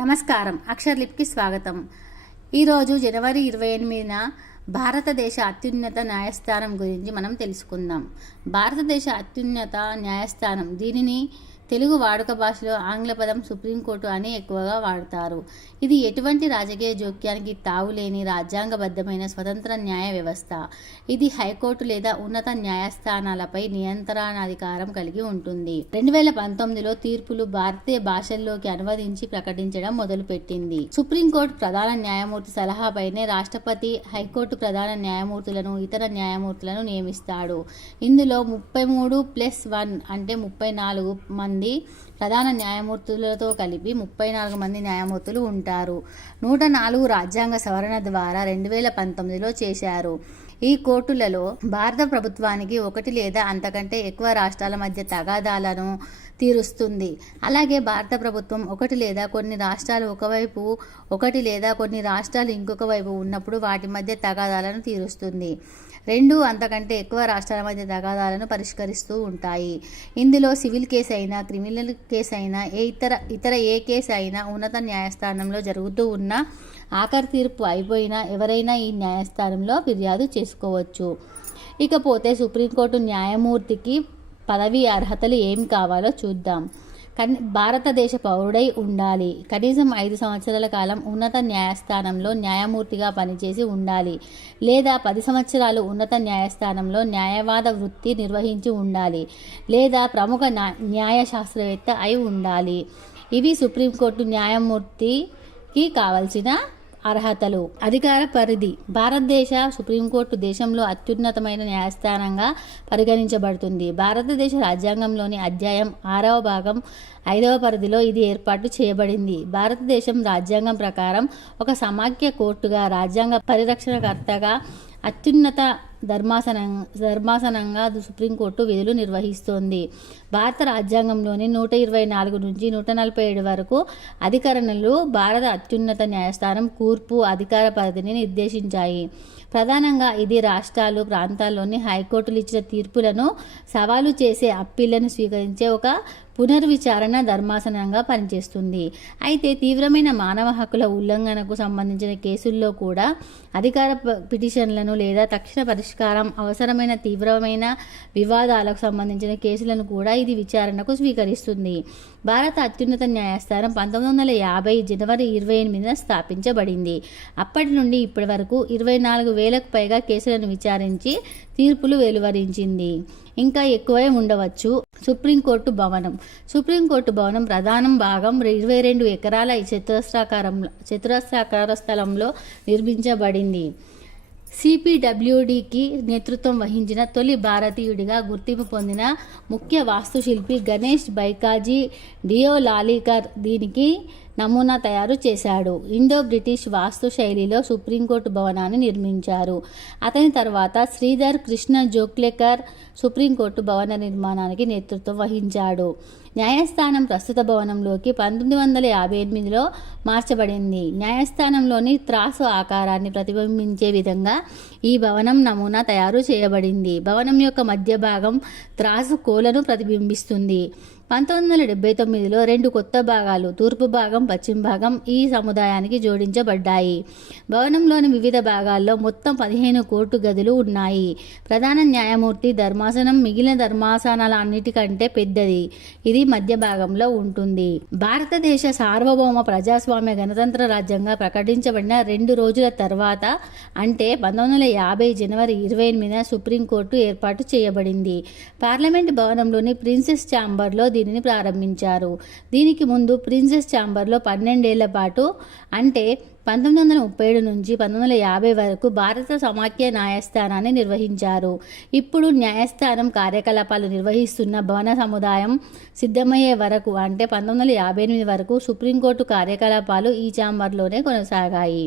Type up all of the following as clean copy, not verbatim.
నమస్కారం. అక్షర్ లిప్కి స్వాగతం. ఈరోజు జనవరి 28న భారతదేశ అత్యున్నత న్యాయస్థానం గురించి మనం తెలుసుకుందాం. భారతదేశ అత్యున్నత న్యాయస్థానం, దీనిని తెలుగు వాడుక భాషలో ఆంగ్ల పదం సుప్రీంకోర్టు అని ఎక్కువగా వాడతారు. ఇది ఎటువంటి రాజకీయ జోక్యానికి తావులేని రాజ్యాంగబద్ధమైన స్వతంత్ర న్యాయ వ్యవస్థ. ఇది హైకోర్టు లేదా ఉన్నత న్యాయస్థానాలపై నియంత్రణాధికారం కలిగి ఉంటుంది. 2019లో తీర్పులు భారతీయ భాషల్లోకి అనువదించి ప్రకటించడం మొదలుపెట్టింది. సుప్రీంకోర్టు ప్రధాన న్యాయమూర్తి సలహాపైనే రాష్ట్రపతి హైకోర్టు ప్రధాన న్యాయమూర్తులను, ఇతర న్యాయమూర్తులను నియమిస్తాడు. ఇందులో 33+1 అంటే 34 మంది ప్రధాన న్యాయమూర్తులతో కలిపి 34 మంది న్యాయమూర్తులు ఉంటారు. 104 రాజ్యాంగ సవరణ ద్వారా 2019లో చేశారు. ఈ కోర్టులలో భారత ప్రభుత్వానికి ఒకటి లేదా అంతకంటే ఎక్కువ రాష్ట్రాల మధ్య తగాదాలను తీరుస్తుంది. అలాగే భారత ప్రభుత్వం ఒకటి లేదా కొన్ని రాష్ట్రాలు ఒకవైపు, ఒకటి లేదా కొన్ని రాష్ట్రాలు ఇంకొక వైపు ఉన్నప్పుడు వాటి మధ్య తగాదాలను తీరుస్తుంది. 2 అంతకంటే ఎక్కువ రాష్ట్రాల మధ్య తగాదాలను పరిష్కరిస్తూ ఉంటాయి. ఇందులో సివిల్ కేసు అయినా, క్రిమినల్ కేసు అయినా, ఇతర ఏ కేసు అయినా ఉన్నత న్యాయస్థానంలో జరుగుతూ ఉన్న ఆఖరి తీర్పు అయిపోయినా ఎవరైనా ఈ న్యాయస్థానంలో ఫిర్యాదు చేసుకోవచ్చు. ఇకపోతే సుప్రీంకోర్టు న్యాయమూర్తికి పదవీ అర్హతలు ఏమి కావాలో చూద్దాం. భారతదేశ పౌరుడై ఉండాలి. కనీసం 5 సంవత్సరాల కాలం ఉన్నత న్యాయస్థానంలో న్యాయమూర్తిగా పనిచేసి ఉండాలి, లేదా 10 సంవత్సరాలు ఉన్నత న్యాయస్థానంలో న్యాయవాద వృత్తి నిర్వహించి ఉండాలి, లేదా ప్రముఖ న్యాయ శాస్త్రవేత్త అయి ఉండాలి. ఇవి సుప్రీంకోర్టు న్యాయమూర్తికి కావలసిన అర్హతలు. అధికార పరిధి. భారతదేశ సుప్రీంకోర్టు దేశంలో అత్యున్నతమైన న్యాయస్థానంగా పరిగణించబడుతుంది. భారతదేశ రాజ్యాంగంలోని అధ్యాయం 6వ భాగం 5వ పరిధిలో ఇది ఏర్పాటు చేయబడింది. భారతదేశం రాజ్యాంగం ప్రకారం ఒక సమాఖ్య కోర్టుగా, రాజ్యాంగ పరిరక్షణకర్తగా, అత్యున్నత ధర్మాసనంగా సుప్రీంకోర్టు విధులు నిర్వహిస్తోంది. భారత రాజ్యాంగంలోని 124 నుంచి 147 వరకు అధికరణలు భారత అత్యున్నత న్యాయస్థానం కూర్పు అధికార పరిధిని నిర్దేశించాయి. ప్రధానంగా ఇది రాష్ట్రాలు, ప్రాంతాల్లోని హైకోర్టులు ఇచ్చిన తీర్పులను సవాలు చేసే అప్పీళ్లను స్వీకరించే ఒక పునర్విచారణ ధర్మాసనంగా పనిచేస్తుంది. అయితే తీవ్రమైన మానవ హక్కుల ఉల్లంఘనకు సంబంధించిన కేసుల్లో కూడా అధికార పిటిషన్లను లేదా తక్షణ పరిష్కారం అవసరమైన తీవ్రమైన వివాదాలకు సంబంధించిన కేసులను కూడా ఇది విచారణకు స్వీకరిస్తుంది. భారత అత్యున్నత న్యాయస్థానం 1950 జనవరి 28న స్థాపించబడింది. అప్పటి నుండి ఇప్పటి వరకు 24,000కు పైగా కేసులను విచారించి తీర్పులు వెలువరించింది. ఇంకా ఎక్కువే ఉండవచ్చు. సుప్రీంకోర్టు భవనం. సుప్రీంకోర్టు భవనం ప్రధాన భాగం 22 ఎకరాల చతురస్రాకార స్థలంలో నిర్మించబడింది. సిపిడబ్ల్యూడికి నేతృత్వం వహించిన తొలి భారతీయుడిగా గుర్తింపు పొందిన ముఖ్య వాస్తుశిల్పి గణేష్ బైకాజీ డియోలాలీకర్ దీనికి నమూనా తయారు చేశాడు. ఇండో బ్రిటిష్ వాస్తు శైలిలో సుప్రీంకోర్టు భవనాన్ని నిర్మించారు. అతని తర్వాత శ్రీధర్ కృష్ణ జోక్లేకర్ సుప్రీంకోర్టు భవన నిర్మాణానికి నేతృత్వం వహించాడు. న్యాయస్థానం ప్రస్తుత భవనంలోకి 1958లో మార్చబడింది. న్యాయస్థానంలోని త్రాసు ఆకారాన్ని ప్రతిబింబించే విధంగా ఈ భవనం నమూనా తయారు చేయబడింది. భవనం యొక్క మధ్య భాగం త్రాసు కోలను ప్రతిబింబిస్తుంది. 1979లో 2 కొత్త భాగాలు, తూర్పు భాగం, పశ్చిమ భాగం ఈ సముదాయానికి జోడించబడ్డాయి. భవనంలోని వివిధ భాగాల్లో మొత్తం 15 కోర్టు గదులు ఉన్నాయి. ప్రధాన న్యాయమూర్తి ధర్మాసనం మిగిలిన ధర్మాసనాల అన్నిటికంటే పెద్దది. ఇది మధ్య భాగంలో ఉంటుంది. భారతదేశ సార్వభౌమ ప్రజాస్వామ్య గణతంత్ర రాజ్యంగా ప్రకటించబడిన 2 రోజుల తర్వాత అంటే 1950 జనవరి 28న సుప్రీంకోర్టు ఏర్పాటు చేయబడింది. పార్లమెంట్ భవనంలోని ప్రిన్సెస్ ఛాంబర్లో దీనిని ప్రారంభించారు. దీనికి ముందు ప్రిన్సెస్ ఛాంబర్లో 12 ఏళ్ల పాటు అంటే 1937 నుంచి 1950 వరకు భారత సమాఖ్య న్యాయస్థానాన్ని నిర్వహించారు. ఇప్పుడు న్యాయస్థానం కార్యకలాపాలు నిర్వహిస్తున్న భవన సముదాయం సిద్ధమయ్యే వరకు అంటే 1958 వరకు సుప్రీంకోర్టు కార్యకలాపాలు ఈ ఛాంబర్లోనే కొనసాగాయి.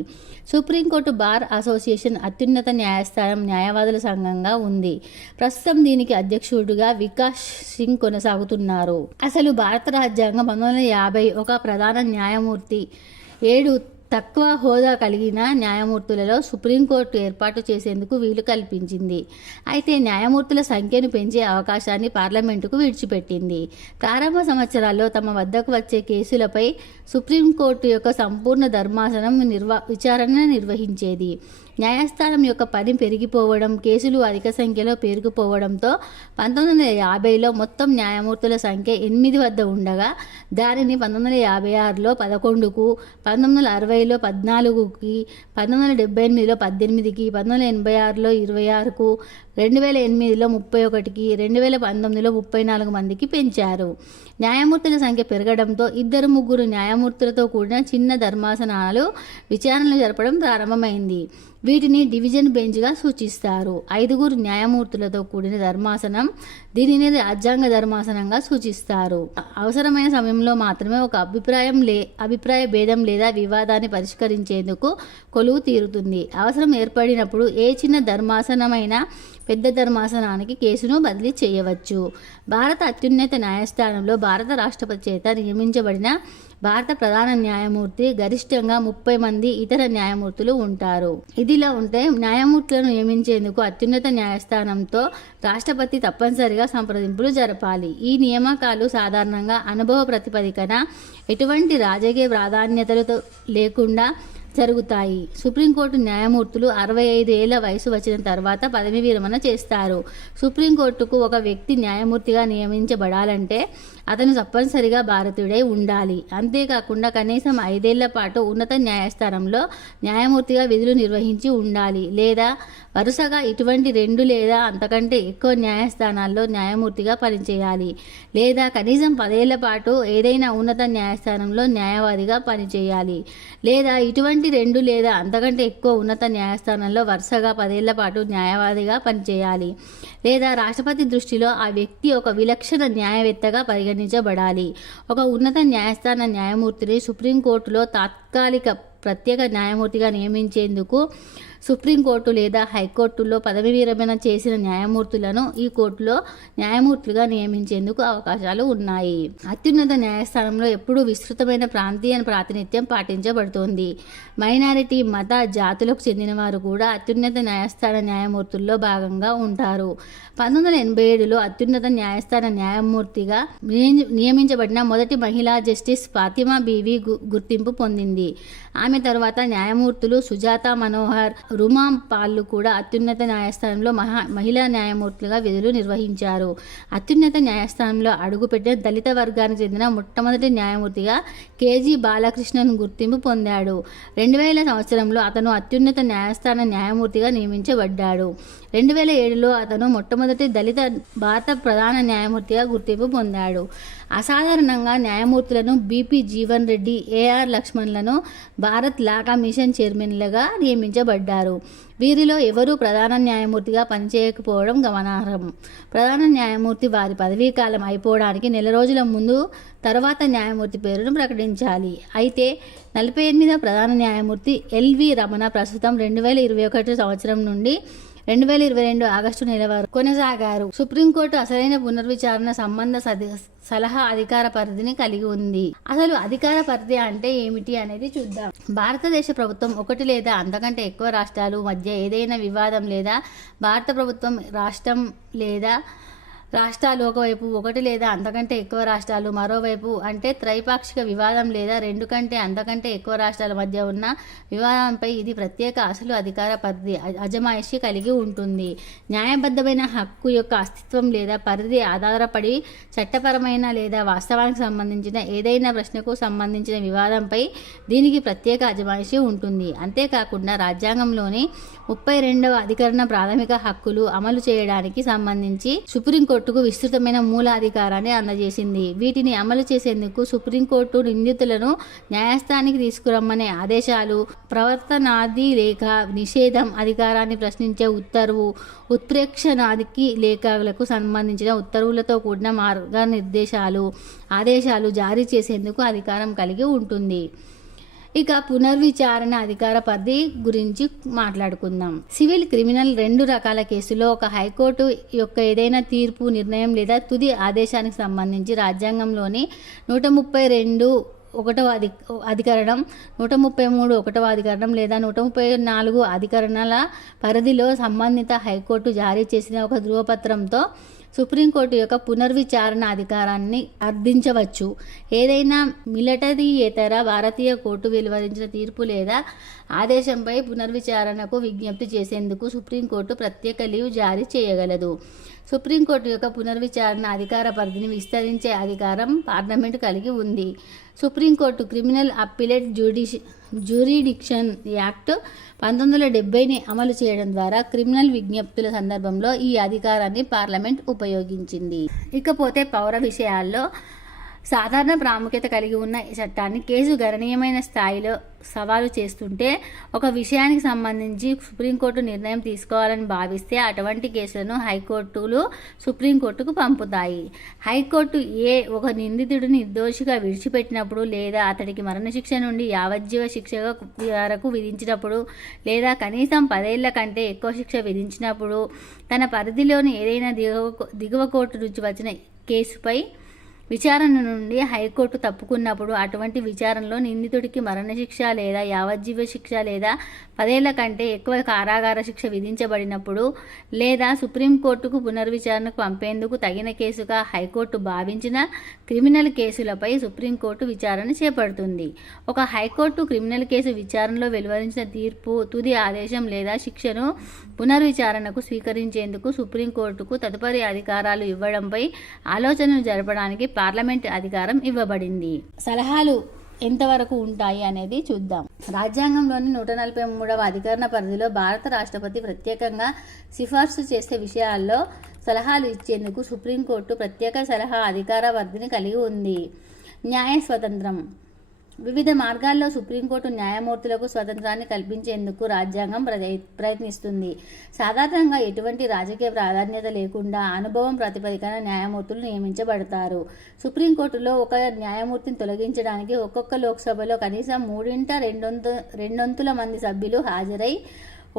సుప్రీంకోర్టు బార్ అసోసియేషన్ అత్యున్నత న్యాయస్థానం న్యాయవాదుల సంఘంగా ఉంది. ప్రస్తుతం దీనికి అధ్యక్షుడిగా వికాస్ సింగ్ కొనసాగుతున్నారు. అసలు భారత రాజ్యాంగం 1950 ఒక ప్రధాన న్యాయమూర్తి, 7 తక్కువ హోదా కలిగిన న్యాయమూర్తులలో సుప్రీంకోర్టు ఏర్పాటు చేసేందుకు వీలు కల్పించింది. అయితే న్యాయమూర్తుల సంఖ్యను పెంచే అవకాశాన్ని పార్లమెంటుకు విడిచిపెట్టింది. ప్రారంభ సంవత్సరాల్లో తమ వద్దకు వచ్చే కేసులపై సుప్రీంకోర్టు యొక్క సంపూర్ణ ధర్మాసనం విచారణ నిర్వహించేది. న్యాయస్థానం యొక్క పని పెరిగిపోవడం, కేసులు అధిక సంఖ్యలో పేరుకుపోవడంతో 1950లో మొత్తం న్యాయమూర్తుల సంఖ్య 8 వద్ద ఉండగా దానిని 1956లో 11కు, 1960లో 14కి, 1978లో 18కి, 1986లో 26కు, 2008లో 31కి, 2019లో 34 మందికి పెంచారు. న్యాయమూర్తుల సంఖ్య పెరగడంతో 2-3 న్యాయమూర్తులతో కూడిన చిన్న ధర్మాసనాలు విచారణలు జరపడం ప్రారంభమైంది. వీటిని డివిజన్ బెంచ్గా సూచిస్తారు. 5 న్యాయమూర్తులతో కూడిన ధర్మాసనం, దీనిని రాజ్యాంగ ధర్మాసనంగా సూచిస్తారు. అవసరమైన సమయంలో మాత్రమే ఒక అభిప్రాయ భేదం లేదా వివాదాన్ని పరిష్కరించేందుకు కొలువు తీరుతుంది. అవసరం ఏర్పడినప్పుడు ఏ చిన్న ధర్మాసనమైనా పెద్ద ధర్మాసనానికి కేసును బదిలీ చేయవచ్చు. భారత అత్యున్నత న్యాయస్థానంలో భారత రాష్ట్రపతి చేత నియమించబడిన భారత ప్రధాన న్యాయమూర్తి, గరిష్టంగా 30 మంది ఇతర న్యాయమూర్తులు ఉంటారు. ఇదిలా ఉంటే న్యాయమూర్తులను నియమించేందుకు అత్యున్నత న్యాయస్థానంతో రాష్ట్రపతి తప్పనిసరిగా సంప్రదింపులు జరపాలి. ఈ నియామకాలు సాధారణంగా అనుభవ ప్రతిపదికన ఎటువంటి రాజకీయ ప్రాధాన్యతలు లేకుండా జరుగుతాయి. సుప్రీంకోర్టు న్యాయమూర్తులు 65 ఏళ్ల వయసు వచ్చిన తర్వాత పదవి విరమణ చేస్తారు. సుప్రీంకోర్టుకు ఒక వ్యక్తి న్యాయమూర్తిగా నియమించబడాలంటే అతను తప్పనిసరిగా భారతీయుడై ఉండాలి. అంతేకాకుండా కనీసం 5 ఏళ్ల పాటు ఉన్నత న్యాయస్థానంలో న్యాయమూర్తిగా విధులు నిర్వహించి ఉండాలి, లేదా వరుసగా ఇటువంటి 2 లేదా అంతకంటే ఎక్కువ న్యాయస్థానాల్లో న్యాయమూర్తిగా పనిచేయాలి, లేదా కనీసం 10 ఏళ్ల పాటు ఏదైనా ఉన్నత న్యాయస్థానంలో న్యాయవాదిగా పనిచేయాలి, లేదా ఇటువంటి 2 లేదా అంతకంటే ఎక్కువ ఉన్నత న్యాయస్థానంలో వరుసగా 10 ఏళ్ల పాటు న్యాయవాదిగా పనిచేయాలి, లేదా రాష్ట్రపతి దృష్టిలో ఆ వ్యక్తి ఒక విలక్షణ న్యాయవేత్తగా పరిగణించబడాలి. ఒక ఉన్నత న్యాయస్థాన న్యాయమూర్తిని సుప్రీంకోర్టులో తాత్కాలిక ప్రత్యేక న్యాయమూర్తిగా నియమించేందుకు సుప్రీంకోర్టు లేదా హైకోర్టులో పదవి విరమణ చేసిన న్యాయమూర్తులను ఈ కోర్టులో న్యాయమూర్తులుగా నియమించేందుకు అవకాశాలు ఉన్నాయి. అత్యున్నత న్యాయస్థానంలో ఎప్పుడూ విస్తృతమైన ప్రాంతీయ ప్రాతినిధ్యం పాటించబడుతోంది. మైనారిటీ, మత, జాతులకు చెందిన వారు కూడా అత్యున్నత న్యాయస్థాన న్యాయమూర్తుల్లో భాగంగా ఉంటారు. 1987లో అత్యున్నత న్యాయస్థాన న్యాయమూర్తిగా నియమించబడిన మొదటి మహిళా జస్టిస్ ఫాతిమా బీవీ గుర్తింపు పొందింది. ఆమె తర్వాత న్యాయమూర్తులు సుజాత మనోహర్, రుమా పాల్లు కూడా అత్యున్నత న్యాయస్థానంలో మహిళా న్యాయమూర్తులుగా విధులు నిర్వహించారు. అత్యున్నత న్యాయస్థానంలో అడుగుపెట్టిన దళిత వర్గానికి చెందిన మొట్టమొదటి న్యాయమూర్తిగా కేజీ బాలకృష్ణన్ గుర్తింపు పొందాడు. 2000 సంవత్సరంలో అతను అత్యున్నత న్యాయస్థాన న్యాయమూర్తిగా నియమించబడ్డాడు. 2007లో అతను మొట్టమొదటి దళిత భారత ప్రధాన న్యాయమూర్తిగా గుర్తింపు పొందాడు. అసాధారణంగా న్యాయమూర్తులను బీపీ జీవన్ రెడ్డి, ఏఆర్ లక్ష్మణ్లను భారత్ లా కమిషన్ చైర్మన్లుగా నియమించబడ్డారు. వీరిలో ఎవరూ ప్రధాన న్యాయమూర్తిగా పనిచేయకపోవడం గమనార్హం. ప్రధాన న్యాయమూర్తి వారి పదవీకాలం అయిపోవడానికి నెల రోజుల ముందు తర్వాత న్యాయమూర్తి పేరును ప్రకటించాలి. అయితే 48వ ప్రధాన న్యాయమూర్తి ఎల్వి రమణ ప్రస్తుతం 2021 సంవత్సరం నుండి 2022 ఆగస్టు నెల వరకు కొనసాగారు. సుప్రీంకోర్టు అసలైన పునర్విచారణ సంబంధ సలహా అధికార పరిధిని కలిగి ఉంది. అసలు అధికార పరిధి అంటే ఏమిటి అనేది చూద్దాం. భారతదేశ ప్రభుత్వం 1 లేదా అంతకంటే ఎక్కువ రాష్ట్రాలు మధ్య ఏదైనా వివాదం, లేదా భారత ప్రభుత్వం రాష్ట్రం లేదా రాష్ట్రాలు ఒకవైపు, 1 లేదా అంతకంటే ఎక్కువ రాష్ట్రాలు మరోవైపు, అంటే త్రైపాక్షిక వివాదం లేదా 2 కంటే అంతకంటే ఎక్కువ రాష్ట్రాల మధ్య ఉన్న వివాదంపై ఇది ప్రత్యేక అసలు అధికార పరిధి అజమాయిషి కలిగి ఉంటుంది. న్యాయబద్ధమైన హక్కు యొక్క అస్తిత్వం లేదా పరిధి ఆధారపడి చట్టపరమైన లేదా వాస్తవానికి సంబంధించిన ఏదైనా ప్రశ్నకు సంబంధించిన వివాదంపై దీనికి ప్రత్యేక అజమాయిషి ఉంటుంది. అంతేకాకుండా రాజ్యాంగంలోని 32వ అధికరణ ప్రాథమిక హక్కులు అమలు చేయడానికి సంబంధించి సుప్రీంకోర్టుకు విస్తృతమైన మూలాధికారాన్ని అందజేసింది. వీటిని అమలు చేసేందుకు సుప్రీంకోర్టు నిందితులను న్యాయస్థానానికి తీసుకురమ్మనే ఆదేశాలు, ప్రవర్తనాది లేఖ, నిషేధం, అధికారాన్ని ప్రశ్నించే ఉత్తర్వు, ఉత్ప్రేక్షణాది లేఖలకు సంబంధించిన ఉత్తర్వులతో కూడిన మార్గనిర్దేశాలు, ఆదేశాలు జారీ చేసేందుకు అధికారం కలిగి ఉంటుంది. ఇక పునర్విచారణ అధికార పరిధి గురించి మాట్లాడుకుందాం. సివిల్, క్రిమినల్ 2 రకాల కేసుల్లో ఒక హైకోర్టు యొక్క ఏదైనా తీర్పు, నిర్ణయం లేదా తుది ఆదేశానికి సంబంధించి రాజ్యాంగంలోని 132 ఒకటవ అధికరణం, 133 ఒకటవ అధికరణం లేదా 134 అధికరణాల పరిధిలో సంబంధిత హైకోర్టు జారీ చేసిన ఒక ధృవపత్రంతో సుప్రీంకోర్టు యొక్క పునర్విచారణ అధికారాన్ని అర్థించవచ్చు. ఏదైనా మిలిటరీయేతర భారతీయ కోర్టు వెలువరించిన తీర్పు లేదా ఆదేశంపై పునర్విచారణకు విజ్ఞప్తి చేసేందుకు సుప్రీంకోర్టు ప్రత్యేక లీవ్ జారీ చేయగలదు. సుప్రీంకోర్టు యొక్క పునర్విచారణ అధికార పరిధిని విస్తరించే అధికారం పార్లమెంటు కలిగి ఉంది. Supreme court criminal appellate jurisdiction act 1970ని అమలు చేయడం ద్వారా క్రిమినల్ విజ్ఞప్తుల సందర్భంలో ఈ అధికారాన్ని పార్లమెంట్ ఉపయోగించింది. ఇకపోతే పౌర విషయాల్లో సాధారణ ప్రాముఖ్యత కలిగి ఉన్న ఈ చట్టాన్ని కేసు గణనీయమైన స్థాయిలో సవాలు చేస్తుంటే ఒక విషయానికి సంబంధించి సుప్రీంకోర్టు నిర్ణయం తీసుకోవాలని భావిస్తే అటువంటి కేసులను హైకోర్టులు సుప్రీంకోర్టుకు పంపుతాయి. హైకోర్టు ఒక నిందితుడిని నిర్దోషిగా విడిచిపెట్టినప్పుడు లేదా అతడికి మరణశిక్ష నుండి యావజ్జీవ శిక్ష వరకు విధించినప్పుడు లేదా కనీసం 10 ఏళ్ల కంటే ఎక్కువ శిక్ష విధించినప్పుడు తన పరిధిలోని ఏదైనా దిగువ కోర్టు నుంచి వచ్చిన కేసుపై విచారణ నుండి హైకోర్టు తప్పుకున్నప్పుడు అటువంటి విచారణలో నిందితుడికి మరణశిక్ష లేదా యావజ్జీవ శిక్ష లేదా 10 ఏళ్ల కంటే ఎక్కువ కారాగార శిక్ష విధించబడినప్పుడు లేదా సుప్రీంకోర్టుకు పునర్విచారణకు పంపేందుకు తగిన కేసుగా హైకోర్టు భావించిన క్రిమినల్ కేసులపై సుప్రీంకోర్టు విచారణ చేపడుతుంది. ఒక హైకోర్టు క్రిమినల్ కేసు విచారణలో వెలువరించిన తీర్పు, తుది ఆదేశం లేదా శిక్షను పునర్విచారణకు స్వీకరించేందుకు సుప్రీంకోర్టుకు తదుపరి అధికారాలు ఇవ్వడంపై ఆలోచనలు జరపడానికి పార్లమెంట్ అధికారం ఇవ్వబడింది. సలహాలు ఎంతవరకు ఉంటాయి అనేది చూద్దాం. రాజ్యాంగంలోని 143వ అధికరణ పరిధిలో భారత రాష్ట్రపతి ప్రత్యేకంగా సిఫార్సు చేసే విషయాల్లో సలహాలు ఇచ్చేందుకు సుప్రీంకోర్టు ప్రత్యేక సలహా అధికార పరిధిని కలిగి ఉంది. న్యాయ స్వతంత్రం. వివిధ మార్గాల్లో సుప్రీంకోర్టు న్యాయమూర్తులకు స్వతంత్రాన్ని కల్పించేందుకు రాజ్యాంగం ప్రయత్నిస్తుంది. సాధారణంగా ఎటువంటి రాజకీయ ప్రాధాన్యత లేకుండా అనుభవం ప్రాతిపదికన న్యాయమూర్తులు నియమించబడతారు. సుప్రీంకోర్టులో ఒక న్యాయమూర్తిని తొలగించడానికి ఒక్కొక్క లోక్సభలో కనీసం 3/2 మంది సభ్యులు హాజరై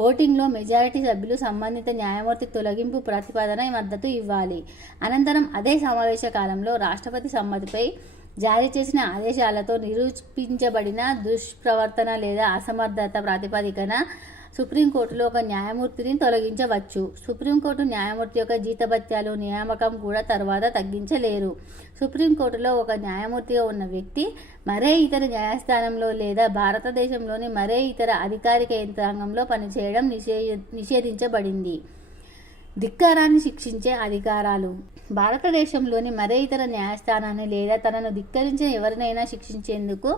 ఓటింగ్లో మెజారిటీ సభ్యులు సంబంధిత న్యాయమూర్తి తొలగింపు ప్రతిపాదన మద్దతు ఇవ్వాలి. అనంతరం అదే సమావేశ కాలంలో రాష్ట్రపతి సమ్మతిపై జారీ చేసిన ఆదేశాలతో నిరూపించబడిన దుష్ప్రవర్తన లేదా అసమర్థత ప్రాతిపదికన సుప్రీంకోర్టులో ఒక న్యాయమూర్తిని తొలగించవచ్చు. సుప్రీంకోర్టు న్యాయమూర్తి యొక్క జీతభత్యాలు, నియామకం కూడా తర్వాత తగ్గించలేరు. సుప్రీంకోర్టులో ఒక న్యాయమూర్తిగా ఉన్న వ్యక్తి మరే ఇతర న్యాయస్థానంలో లేదా భారతదేశంలోని మరే ఇతర అధికారిక యంత్రాంగంలో పనిచేయడం నిషేధించబడింది. ధిక్కారాన్ని శిక్షించే అధికారాలు. భారతదేశంలోని మరే ఇతర న్యాయస్థానాన్ని లేదా తనను ధిక్కరించిన ఎవరినైనా శిక్షించేందుకు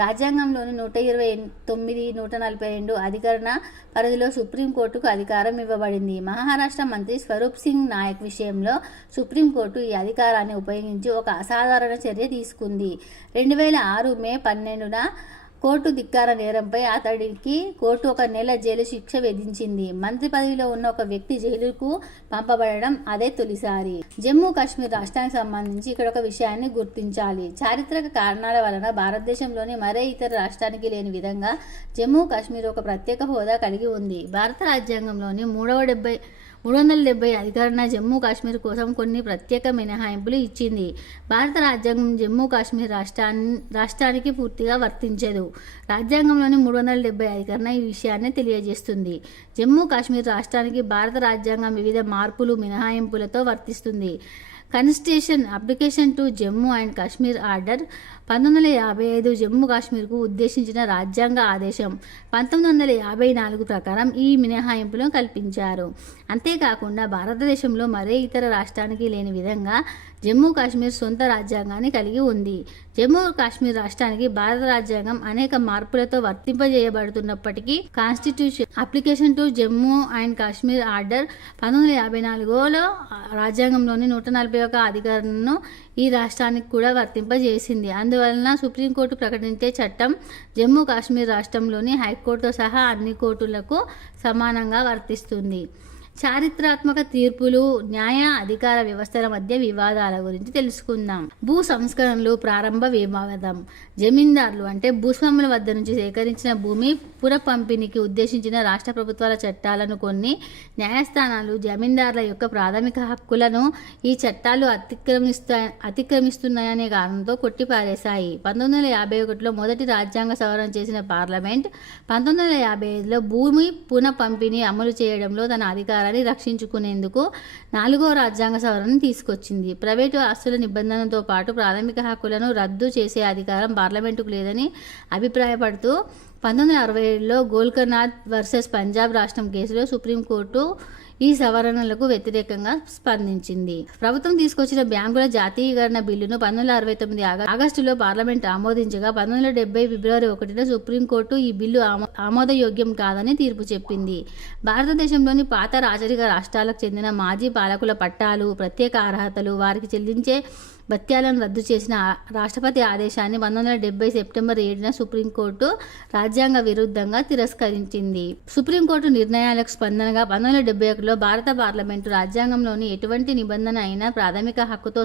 రాజ్యాంగంలోని 129, 142 అధికరణ పరిధిలో సుప్రీంకోర్టుకు అధికారం ఇవ్వబడింది. మహారాష్ట్ర మంత్రి స్వరూప్ సింగ్ నాయక్ విషయంలో సుప్రీంకోర్టు ఈ అధికారాన్ని ఉపయోగించి ఒక అసాధారణ చర్య తీసుకుంది. 2006 మే 12న కోర్టు ధిక్కార నేరంపై అతడికి కోర్టు 1 నెల జైలు శిక్ష విధించింది. మంత్రి పదవిలో ఉన్న ఒక వ్యక్తి జైలుకు పంపబడడం అదే తొలిసారి. జమ్మూ కాశ్మీర్ రాష్ట్రానికి సంబంధించి ఇక్కడ ఒక విషయాన్ని గుర్తించాలి. చారిత్రక కారణాల వలన భారతదేశంలోని మరే ఇతర రాష్ట్రానికి లేని విధంగా జమ్మూ కాశ్మీర్ ఒక ప్రత్యేక హోదా కలిగి ఉంది. భారత రాజ్యాంగంలోని 370 అధికరణ జమ్మూ కాశ్మీర్ కోసం కొన్ని ప్రత్యేక మినహాయింపులు ఇచ్చింది. భారత రాజ్యాంగం జమ్మూ కాశ్మీర్ రాష్ట్రానికి పూర్తిగా వర్తించదు. రాజ్యాంగంలోని 370 అధికరణ ఈ విషయాన్ని తెలియజేస్తుంది. జమ్మూ కాశ్మీర్ రాష్ట్రానికి భారత రాజ్యాంగం వివిధ మార్పులు, మినహాయింపులతో వర్తిస్తుంది. Constitution application to Jammu and Kashmir order 1955 Jammu కాశ్మీర్కు ఉద్దేశించిన రాజ్యాంగ ఆదేశం 1954 ప్రకారం ఈ మినహాయింపులను కల్పించారు. అంతేకాకుండా భారతదేశంలో మరే ఇతర రాష్ట్రానికి లేని విధంగా జమ్మూ కాశ్మీర్ సొంత రాజ్యాంగాన్ని కలిగి ఉంది. జమ్మూ కాశ్మీర్ రాష్ట్రానికి భారత రాజ్యాంగం అనేక మార్పులతో వర్తింపజేయబడుతున్నప్పటికీ constitution application to Jammu and Kashmir order 1954లో రాజ్యాంగంలోని 141 అధికరణను ఈ రాష్ట్రానికి కూడా వర్తింపజేసింది. అందువలన సుప్రీంకోర్టు ప్రకటించే చట్టం జమ్మూ కాశ్మీర్ రాష్ట్రంలోని హైకోర్టుతో సహా అన్ని కోర్టులకు సమానంగా వర్తిస్తుంది. చారిత్రాత్మక తీర్పులు, న్యాయ అధికార వ్యవస్థల మధ్య వివాదాల గురించి తెలుసుకుందాం. భూ సంస్కరణలు ప్రారంభ వివాదం. జమీందారులు అంటే భూస్వాముల వద్ద నుంచి సేకరించిన భూమి పునఃపంపిణీకి ఉద్దేశించిన రాష్ట్ర ప్రభుత్వాల చట్టాలను కొన్ని న్యాయస్థానాలు జమీందారుల యొక్క ప్రాథమిక హక్కులను ఈ చట్టాలు అతిక్రమిస్తున్నాయనే కారణంతో కొట్టిపారేశాయి. 1951లో మొదటి రాజ్యాంగ సవరణ చేసిన పార్లమెంట్ 1955లో భూమి పునఃపంపిణీ అమలు చేయడంలో తన అధికారాన్ని రక్షించుకునేందుకు 4వ రాజ్యాంగ సవరణను తీసుకొచ్చింది. ప్రైవేటు ఆస్తుల నిబంధనతో పాటు ప్రాథమిక హక్కులను రద్దు చేసే అధికారం పార్లమెంటుకు లేదని అభిప్రాయపడుతూ 1967లో గోల్కర్నాథ్ వర్సెస్ పంజాబ్ రాష్ట్రం కేసులో సుప్రీంకోర్టు ఈ సవరణలకు వ్యతిరేకంగా స్పందించింది. ప్రభుత్వం తీసుకొచ్చిన బ్యాంకుల జాతీయీకరణ బిల్లును 1969 ఆగస్టులో పార్లమెంట్ ఆమోదించగా 1970 ఫిబ్రవరి 1న సుప్రీంకోర్టు ఈ బిల్లు ఆమోదయోగ్యం కాదని తీర్పు చెప్పింది. భారతదేశంలోని పాత రాచరిక రాష్ట్రాలకు చెందిన మాజీ పాలకుల పట్టాలు, ప్రత్యేక అర్హతలు, వారికి చెల్లించే భత్యాలను రద్దు చేసిన రాష్ట్రపతి ఆదేశాన్ని 1970 సెప్టెంబర్ 7న సుప్రీంకోర్టు రాజ్యాంగ విరుద్ధంగా తిరస్కరించింది. సుప్రీంకోర్టు నిర్ణయాలకు స్పందనగా 1971లో భారత పార్లమెంటు రాజ్యాంగంలోని ఎటువంటి నిబంధన అయినా ప్రాథమిక హక్కుతో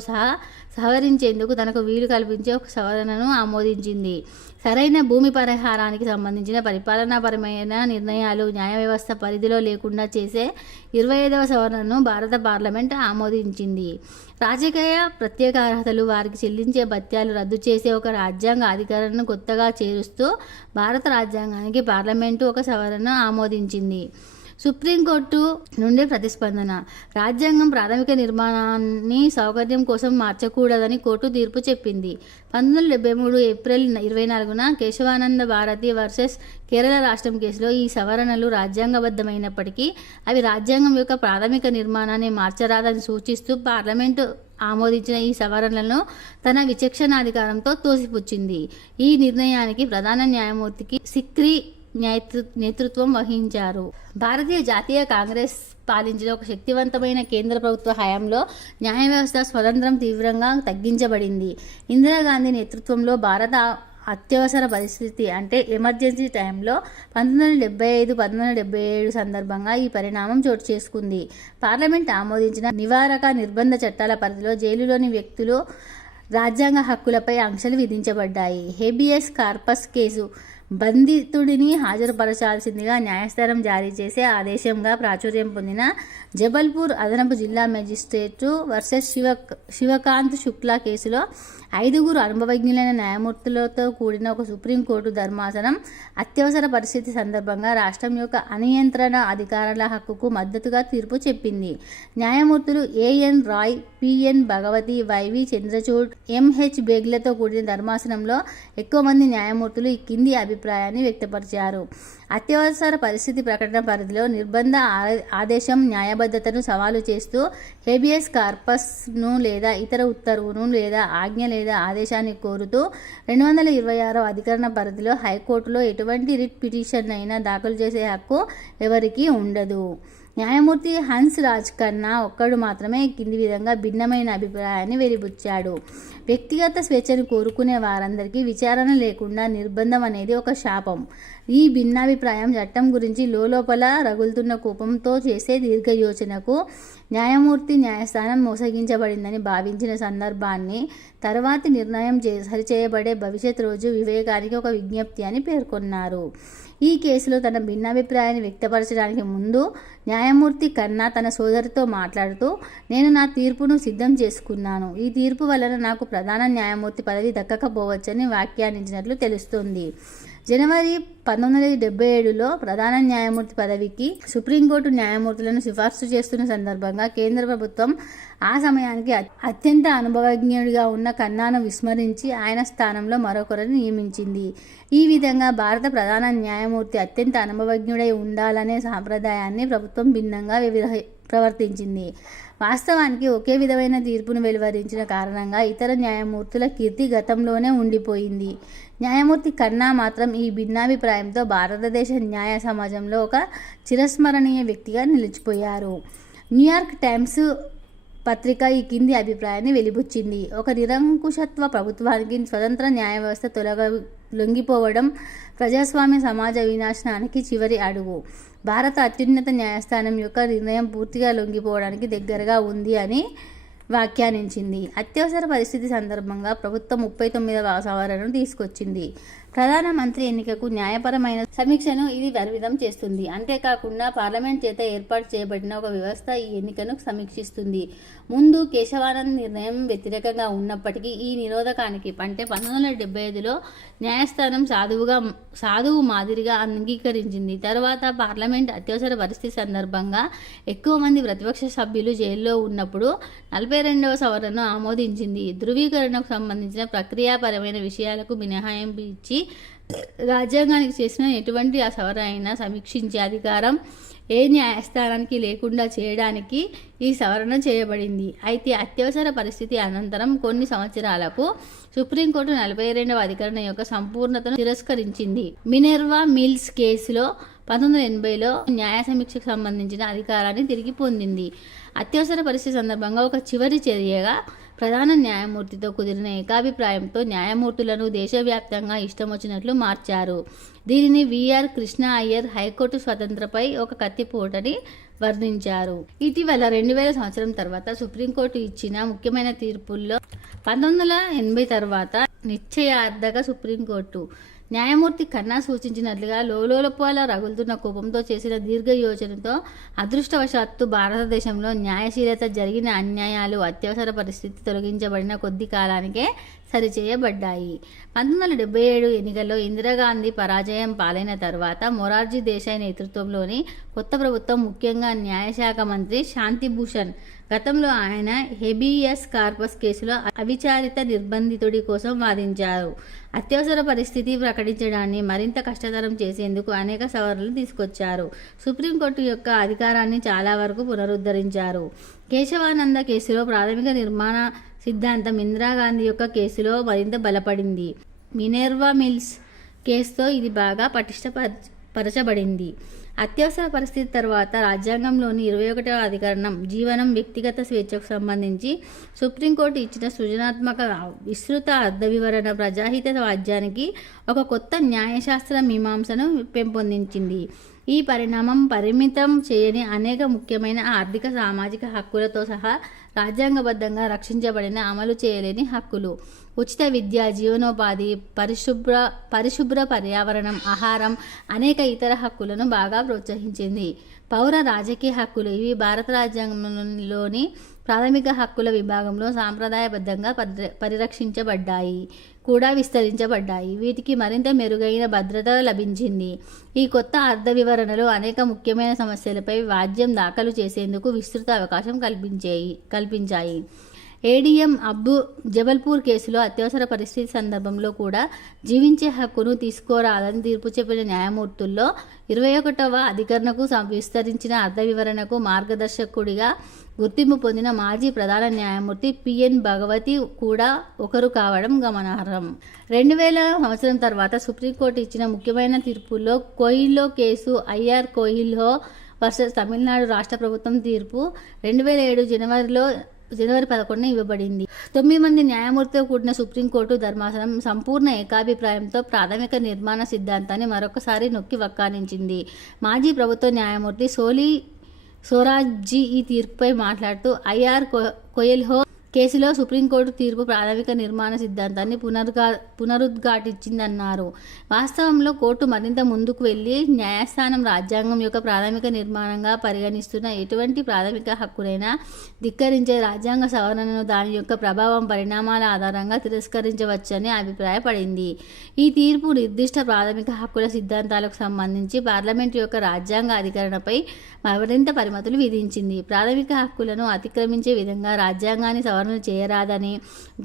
సవరించేందుకు తనకు వీలు కల్పించే ఒక సవరణను ఆమోదించింది. సరైన భూమి పరిహారానికి సంబంధించిన పరిపాలనాపరమైన నిర్ణయాలు న్యాయ వ్యవస్థ పరిధిలో లేకుండా చేసే 25వ సవరణను భారత పార్లమెంట్ ఆమోదించింది. రాజకీయ ప్రత్యేక అర్హతలు, వారికి చెల్లించే భత్యాలు రద్దు చేసే ఒక రాజ్యాంగ అధికారాన్ని కొత్తగా చేరుస్తూ భారత రాజ్యాంగానికి పార్లమెంటు ఒక సవరణను ఆమోదించింది. సుప్రీంకోర్టు నుండి ప్రతిస్పందన. రాజ్యాంగం ప్రాథమిక నిర్మాణాన్ని సౌకర్యం కోసం మార్చకూడదని కోర్టు తీర్పు చెప్పింది. 1973 ఏప్రిల్ 24న కేశవానంద భారతి వర్సెస్ కేరళ రాష్ట్రం కేసులో ఈ సవరణలు రాజ్యాంగబద్ధమైనప్పటికీ అవి రాజ్యాంగం యొక్క ప్రాథమిక నిర్మాణాన్ని మార్చరాదని సూచిస్తూ పార్లమెంటు ఆమోదించిన ఈ సవరణలను తన విచక్షణాధికారంతో తోసిపుచ్చింది. ఈ నిర్ణయానికి ప్రధాన న్యాయమూర్తికి సిక్రీ నేతృత్వం వహించారు. భారతీయ జాతీయ కాంగ్రెస్ పాలించిన ఒక శక్తివంతమైన కేంద్ర ప్రభుత్వ హయాంలో న్యాయ వ్యవస్థ స్వతంత్రం తీవ్రంగా తగ్గించబడింది. ఇందిరాగాంధీ నేతృత్వంలో భారత అత్యవసర పరిస్థితి అంటే ఎమర్జెన్సీ టైంలో 1975-1977 సందర్భంగా ఈ పరిణామం చోటు చేసుకుంది. పార్లమెంట్ ఆమోదించిన నివారక నిర్బంధ చట్టాల పరిధిలో జైలులోని వ్యక్తులు రాజ్యాంగ హక్కులపై ఆంక్షలు విధించబడ్డాయి. హేబియస్ కార్పస్ కేసు బంధితుడిని హాజరుపరచాల్సిందిగా న్యాయస్థానం జారీ చేసే ఆదేశంగా ప్రాచుర్యం పొందిన జబల్పూర్ అదనపు జిల్లా మెజిస్ట్రేటు వర్సెస్ శివకాంత్ శుక్లా కేసులో 5 అనుభవజ్ఞులైన న్యాయమూర్తులతో కూడిన ఒక సుప్రీంకోర్టు ధర్మాసనం అత్యవసర పరిస్థితి సందర్భంగా రాష్ట్రం యొక్క అనియంత్రణ అధికారాల హక్కుకు మద్దతుగా తీర్పు చెప్పింది. న్యాయమూర్తులు AN Roy, PN Bhagwati, YV Chandrachud, MH బేగ్లతో కూడిన ధర్మాసనంలో ఎక్కువ మంది న్యాయమూర్తులు ఈ కింది అభిప్రాయాన్ని వ్యక్తపరిచారు. అత్యవసర పరిస్థితి ప్రకటన పరిధిలో నిర్బంధ ఆదేశం న్యాయబద్ధతను సవాలు చేస్తూ హేబియస్ కార్పస్ను లేదా ఇతర ఉత్తర్వును లేదా ఆజ్ఞ లేదా ఆదేశాన్ని కోరుతూ 226వ అధికరణ పరిధిలో హైకోర్టులో ఎటువంటి రిట్ పిటిషన్ అయినా దాఖలు చేసే హక్కు ఎవరికీ ఉండదు. న్యాయమూర్తి హన్స్ రాజ్ ఖన్నా ఒక్కడు మాత్రమే కింది విధంగా భిన్నమైన అభిప్రాయాన్ని వెలిబుచ్చాడు. వ్యక్తిగత స్వేచ్ఛను కోరుకునే వారందరికీ విచారణ లేకుండా నిర్బంధం అనేది ఒక శాపం. ఈ భిన్నాభిప్రాయం చట్టం గురించి లోపల రగులుతున్న కోపంతో చేసే దీర్ఘయోచనకు న్యాయమూర్తి న్యాయస్థానం మోసగించబడిందని భావించిన సందర్భాన్ని తర్వాతి నిర్ణయం సరిచేయబడే భవిష్యత్ రోజు వివేకానికి ఒక విజ్ఞప్తి అని పేర్కొన్నారు. ఈ కేసులో తన భిన్నాభిప్రాయాన్ని వ్యక్తపరచడానికి ముందు న్యాయమూర్తి ఖన్నా తన సోదరితో మాట్లాడుతూ, నేను నా తీర్పును సిద్ధం చేసుకున్నాను. ఈ తీర్పు వలన నాకు ప్రధాన న్యాయమూర్తి పదవి దక్కకపోవచ్చని వ్యాఖ్యానించినట్లు తెలుస్తోంది. జనవరి 1977లో ప్రధాన న్యాయమూర్తి పదవికి సుప్రీంకోర్టు న్యాయమూర్తులను సిఫార్సు చేస్తున్న సందర్భంగా కేంద్ర ప్రభుత్వం ఆ సమయానికి అత్యంత అనుభవజ్ఞుడిగా ఉన్న ఖన్నాను విస్మరించి ఆయన స్థానంలో మరొకరిని నియమించింది. ఈ విధంగా భారత ప్రధాన న్యాయమూర్తి అత్యంత అనుభవజ్ఞుడై ఉండాలనే సాంప్రదాయాన్ని ప్రభుత్వం భిన్నంగా ప్రవర్తించింది. వాస్తవానికి ఒకే విధమైన తీర్పును వెలువరించిన కారణంగా ఇతర న్యాయమూర్తుల కీర్తి గతంలోనే ఉండిపోయింది. న్యాయమూర్తి ఖన్నా మాత్రం ఈ భిన్నాభిప్రాయంతో భారతదేశ న్యాయ సమాజంలో ఒక చిరస్మరణీయ వ్యక్తిగా నిలిచిపోయారు. న్యూయార్క్ టైమ్స్ పత్రిక ఈ కింది అభిప్రాయాన్ని వెలిబుచ్చింది. ఒక నిరంకుశత్వ ప్రభుత్వానికి స్వతంత్ర న్యాయ వ్యవస్థ లొంగిపోవడం ప్రజాస్వామ్య సమాజ వినాశనానికి చివరి అడుగు. భారత అత్యున్నత న్యాయస్థానం యొక్క నిర్ణయం పూర్తిగా లొంగిపోవడానికి దగ్గరగా ఉంది అని వ్యాఖ్యానించింది. అత్యవసర పరిస్థితి సందర్భంగా ప్రభుత్వం 39వ సవరణను తీసుకొచ్చింది. ప్రధానమంత్రి ఎన్నికకు న్యాయపరమైన సమీక్షను ఇది పరిమితం చేస్తుంది. అంతేకాకుండా పార్లమెంట్ చేత ఏర్పాటు చేయబడిన ఒక వ్యవస్థ ఈ ఎన్నికను సమీక్షిస్తుంది. ముందు కేశవానంద్ నిర్ణయం వ్యతిరేకంగా ఉన్నప్పటికీ ఈ నిరోధకానికి అంటే 1975లో న్యాయస్థానం సాధువు మాదిరిగా అంగీకరించింది. తర్వాత పార్లమెంట్ అత్యవసర పరిస్థితి సందర్భంగా ఎక్కువ మంది ప్రతిపక్ష సభ్యులు జైల్లో ఉన్నప్పుడు 42వ సవరణను ఆమోదించింది. ధృవీకరణకు సంబంధించిన ప్రక్రియాపరమైన విషయాలకు మినహాయింపు ఇచ్చి రాజ్యాంగానికి చేసిన ఎటువంటి సవరణ అయినా సమీక్షించే అధికారం ఏ న్యాయస్థానానికి లేకుండా చేయడానికి ఈ సవరణ చేయబడింది. అయితే అత్యవసర పరిస్థితి అనంతరం కొన్ని సంవత్సరాలకు సుప్రీంకోర్టు 42వ అధికరణ యొక్క సంపూర్ణతను తిరస్కరించింది. మినెర్వా మిల్స్ కేసులో 1980లో న్యాయ సమీక్షకు సంబంధించిన అధికారాన్ని తిరిగి పొందింది. అత్యవసర పరిస్థితి సందర్భంగా ఒక చివరి చర్యగా ప్రధాన న్యాయమూర్తితో కుదిరిన ఏకాభిప్రాయంతో న్యాయమూర్తులను దేశవ్యాప్తంగా ఇష్టం వచ్చినట్లు మార్చారు. దీనిని విఆర్ కృష్ణ అయ్యర్ హైకోర్టు స్వతంత్రపై ఒక కత్తిపోటని వర్ణించారు. ఇటీవల 2000 సంవత్సరం తర్వాత సుప్రీంకోర్టు ఇచ్చిన ముఖ్యమైన తీర్పుల్లో 1980 తర్వాత నిశ్చయార్థక సుప్రీంకోర్టు న్యాయమూర్తి ఖన్నా సూచించినట్లుగా లోలోపల రగులుతున్న కోపంతో చేసిన దీర్ఘ యోచనతో అదృష్టవశాత్తు భారతదేశంలో న్యాయశీలత జరిగిన అన్యాయాలు అత్యవసర పరిస్థితి తొలగించబడిన కొద్ది కాలానికే సరిచేయబడ్డాయి. 1977 ఎన్నికల్లో ఇందిరాగాంధీ పరాజయం పాలైన తర్వాత మొరార్జీ దేశాయ్ నేతృత్వంలోని కొత్త ప్రభుత్వం ముఖ్యంగా న్యాయశాఖ మంత్రి శాంతిభూషణ్ గతంలో ఆయన హెబియస్ కార్పస్ కేసులో అవిచారిత నిర్బంధితుడి కోసం వాదించారు. అత్యవసర పరిస్థితి ప్రకటించడాన్ని మరింత కష్టతరం చేసేందుకు అనేక సవరణలు తీసుకొచ్చారు. సుప్రీంకోర్టు యొక్క అధికారాన్ని చాలా వరకు పునరుద్ధరించారు. కేశవానంద కేసులో ప్రాథమిక నిర్మాణ సిద్ధాంతం ఇందిరాగాంధీ యొక్క కేసులో మరింత బలపడింది. మినెర్వా మిల్స్ కేసుతో ఇది బాగా పటిష్టపరచబడింది. అత్యవసర పరిస్థితి తర్వాత రాజ్యాంగంలోని 21వ అధికరణం జీవనం వ్యక్తిగత స్వేచ్ఛకు సంబంధించి సుప్రీంకోర్టు ఇచ్చిన సృజనాత్మక విస్తృత అర్థ వివరణ ప్రజాహిత వాద్యానికి ఒక కొత్త న్యాయశాస్త్ర మీమాంసను పెంపొందించింది. ఈ పరిణామం పరిమితం చేయని అనేక ముఖ్యమైన ఆర్థిక సామాజిక హక్కులతో సహా రాజ్యాంగబద్ధంగా రక్షించబడిన అమలు చేయలేని హక్కులు, ఉచిత విద్య, జీవనోపాధి, పరిశుభ్ర పర్యావరణం, ఆహారం, అనేక ఇతర హక్కులను బాగా ప్రోత్సహించింది. పౌర రాజకీయ హక్కులు ఇవి భారత రాజ్యాంగంలోని ప్రాథమిక హక్కుల విభాగంలో సాంప్రదాయబద్ధంగా పరిరక్షించబడ్డాయి కూడా విస్తరించబడ్డాయి. వీటికి మరింత మెరుగైన భద్రత లభించింది. ఈ కొత్త అర్థ వివరణలు అనేక ముఖ్యమైన సమస్యలపై వాద్యం దాఖలు చేసేందుకు విస్తృత అవకాశం కల్పించాయి. ఏడీఎం అబ్బు జబల్పూర్ కేసులో అత్యవసర పరిస్థితి సందర్భంలో కూడా జీవించే హక్కును తీసుకోరాదని తీర్పు చెప్పిన న్యాయమూర్తుల్లో 21వ అధికరణకు విస్తరించిన అర్థ వివరణకు మార్గదర్శకుడిగా గుర్తింపు పొందిన మాజీ ప్రధాన న్యాయమూర్తి పిఎన్ భగవతి కూడా ఒకరు కావడం గమనార్హం. 2000 సంవత్సరం తర్వాత సుప్రీంకోర్టు ఇచ్చిన ముఖ్యమైన తీర్పుల్లో కోయిల్లో కేసు ఐఆర్ కోయిల్హో వర్సెస్ తమిళనాడు రాష్ట్ర ప్రభుత్వం తీర్పు 2007 జనవరి 11 ఇవ్వబడింది. 9 మంది న్యాయమూర్తితో కూడిన సుప్రీంకోర్టు ధర్మాసనం సంపూర్ణ ఏకాభిప్రాయంతో ప్రాథమిక నిర్మాణ సిద్ధాంతాన్ని మరొకసారి నొక్కి వక్కానించింది. మాజీ ప్రభుత్వ న్యాయమూర్తి సోరాబ్జీ ఈ తీర్పుపై మాట్లాడుతూ ఐఆర్ కోయల్హో కేసులో సుప్రీంకోర్టు తీర్పు ప్రాథమిక నిర్మాణ సిద్ధాంతాన్ని పునరుద్ఘాటించిందన్నారు. వాస్తవంలో కోర్టు మరింత ముందుకు వెళ్లి న్యాయస్థానం రాజ్యాంగం యొక్క ప్రాథమిక నిర్మాణంగా పరిగణిస్తున్న ఎటువంటి ప్రాథమిక హక్కునైనా ధిక్కరించే రాజ్యాంగ సవరణను దాని యొక్క ప్రభావం పరిణామాల ఆధారంగా తిరస్కరించవచ్చని అభిప్రాయపడింది. ఈ తీర్పు నిర్దిష్ట ప్రాథమిక హక్కుల సిద్ధాంతాలకు సంబంధించి పార్లమెంటు యొక్క రాజ్యాంగ అధికరణపై మరింత పరిమితులు విధించింది. ప్రాథమిక హక్కులను అతిక్రమించే విధంగా రాజ్యాంగాన్ని సవరణ చేయరాదని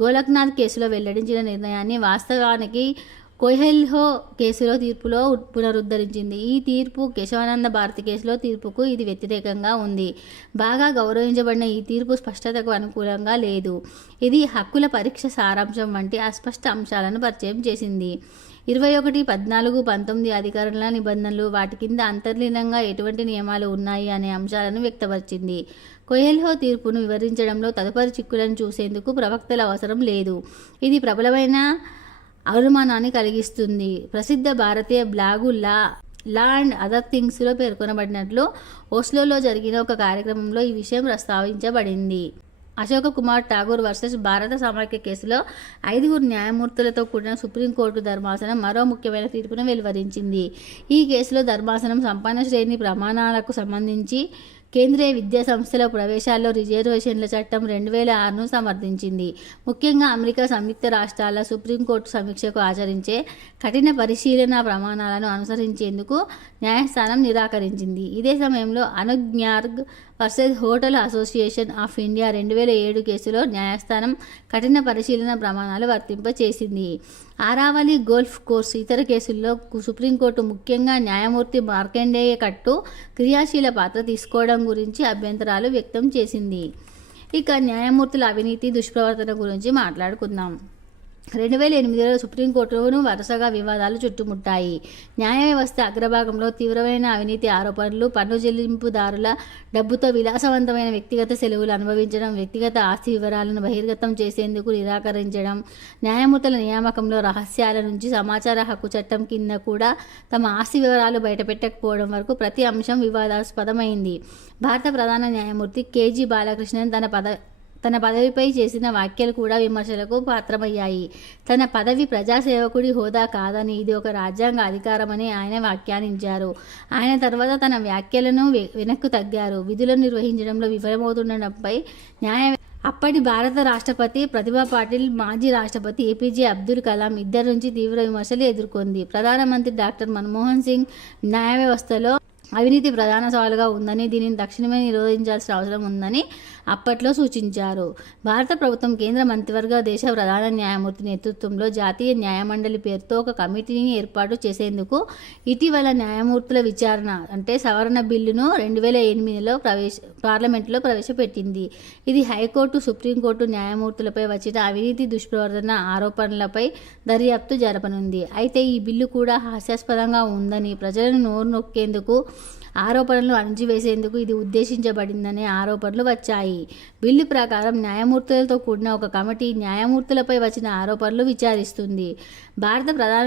గోలక్నాథ్ కేసులో వెల్లడించిన నిర్ణయాన్ని వాస్తవానికి కోయెల్హో కేసులో తీర్పులో పునరుద్ధరించింది. ఈ తీర్పు కేశవానంద భారతి కేసులో తీర్పుకు ఇది వ్యతిరేకంగా ఉంది. బాగా గౌరవించబడిన ఈ తీర్పు స్పష్టతకు అనుకూలంగా లేదు. ఇది హక్కుల పరీక్ష సారాంశం వంటి అస్పష్ట అంశాలను పరిచయం చేసింది. 21, 14, 19 అధికారుల నిబంధనలు వాటి కింద అంతర్లీనంగా ఎటువంటి నియమాలు ఉన్నాయి అనే అంశాలను వ్యక్తపరిచింది. కోయెల్హో తీర్పును వివరించడంలో తదుపరి చిక్కులను చూసేందుకు ప్రవక్తల అవసరం లేదు. ఇది ప్రబలమైన అనుమానాన్ని కలిగిస్తుంది. ప్రసిద్ధ భారతీయ బ్లాగు లా అండ్ అదర్ థింగ్స్లో పేర్కొనబడినట్లు ఓస్లోలో జరిగిన ఒక కార్యక్రమంలో ఈ విషయం ప్రస్తావించబడింది. అశోక్ కుమార్ ఠాగూర్ వర్సెస్ భారత సమైక్య కేసులో 5 న్యాయమూర్తులతో కూడిన సుప్రీంకోర్టు ధర్మాసనం మరో ముఖ్యమైన తీర్పును వెలువరించింది. ఈ కేసులో ధర్మాసనం సంపన్న శ్రేణి ప్రమాణాలకు సంబంధించి కేంద్రీయ విద్యా సంస్థల ప్రవేశాల్లో రిజర్వేషన్ల చట్టం 2006ను సమర్థించింది. ముఖ్యంగా అమెరికా సంయుక్త రాష్ట్రాల సుప్రీంకోర్టు సమీక్షకు ఆచరించే కఠిన పరిశీలన ప్రమాణాలను అనుసరించేందుకు న్యాయస్థానం నిరాకరించింది. ఇదే సమయంలో Anuj Garg versus hotel association of India 2007 కేసులో న్యాయస్థానం కఠిన పరిశీలన ప్రమాణాలు వర్తింపచేసింది. ఆరావళి గోల్ఫ్ కోర్సు ఇతర కేసుల్లో సుప్రీంకోర్టు ముఖ్యంగా న్యాయమూర్తి మార్కండేయ కట్టు క్రియాశీల పాత్ర తీసుకోవడం గురించి అభ్యంతరాలు వ్యక్తం చేసింది. ఇక న్యాయమూర్తుల అవినీతి దుష్ప్రవర్తన గురించి మాట్లాడుకుందాం. 2008లో సుప్రీంకోర్టును వరుసగా వివాదాలు చుట్టుముట్టాయి. న్యాయ వ్యవస్థ అగ్రభాగంలో తీవ్రమైన అవినీతి ఆరోపణలు, పన్ను చెల్లింపుదారుల డబ్బుతో విలాసవంతమైన వ్యక్తిగత సెలవులు అనుభవించడం, వ్యక్తిగత ఆస్తి వివరాలను బహిర్గతం చేసేందుకు నిరాకరించడం, న్యాయమూర్తుల నియామకంలో రహస్యాల నుంచి సమాచార హక్కు చట్టం కింద కూడా తమ ఆస్తి వివరాలు బయటపెట్టకపోవడం వరకు ప్రతి అంశం వివాదాస్పదమైంది. భారత ప్రధాన న్యాయమూర్తి కేజీ బాలకృష్ణన్ తన పదవిపై చేసిన వ్యాఖ్యలు కూడా విమర్శలకు పాత్రమయ్యాయి. తన పదవి ప్రజాసేవకుడి హోదా కాదని, ఇది ఒక రాజ్యాంగ అధికారమని ఆయన వ్యాఖ్యానించారు. ఆయన తర్వాత తన వ్యాఖ్యలను వెనక్కు తగ్గారు. విధులను నిర్వహించడంలో విఫలమవుతుండడంపై అప్పటి భారత రాష్ట్రపతి ప్రతిభా పాటిల్, మాజీ రాష్ట్రపతి ఏపీజే అబ్దుల్ కలాం ఇద్దరి నుంచి తీవ్ర విమర్శలు ఎదుర్కొంది. ప్రధానమంత్రి డాక్టర్ మన్మోహన్ సింగ్ న్యాయ వ్యవస్థలో అవినీతి ప్రధాన సవాలుగా ఉందని, దీనిని తక్షణమే నిరోధించాల్సిన అవసరం ఉందని అప్పట్లో సూచించారు. భారత ప్రభుత్వం కేంద్ర మంత్రివర్గ దేశ ప్రధాన న్యాయమూర్తి నేతృత్వంలో జాతీయ న్యాయమండలి పేరుతో ఒక కమిటీని ఏర్పాటు చేసేందుకు ఇటీవల న్యాయమూర్తుల విచారణ అంటే సవరణ బిల్లును 2008లో పార్లమెంటులో ప్రవేశపెట్టింది. ఇది హైకోర్టు, సుప్రీంకోర్టు న్యాయమూర్తులపై వచ్చిన అవినీతి దుష్ప్రవర్తన ఆరోపణలపై దర్యాప్తు జరపనుంది. అయితే ఈ బిల్లు కూడా హాస్యాస్పదంగా ఉందని, ప్రజలను నోరు నొక్కేందుకు, ఆరోపణలు అణిచివేసేందుకు ఇది ఉద్దేశించబడిందనే ఆరోపణలు వచ్చాయి. బిల్లు ప్రకారం న్యాయమూర్తులతో కూడిన ఒక కమిటీ న్యాయమూర్తులపై వచ్చిన ఆరోపణలు విచారిస్తుంది. భారత ప్రధాన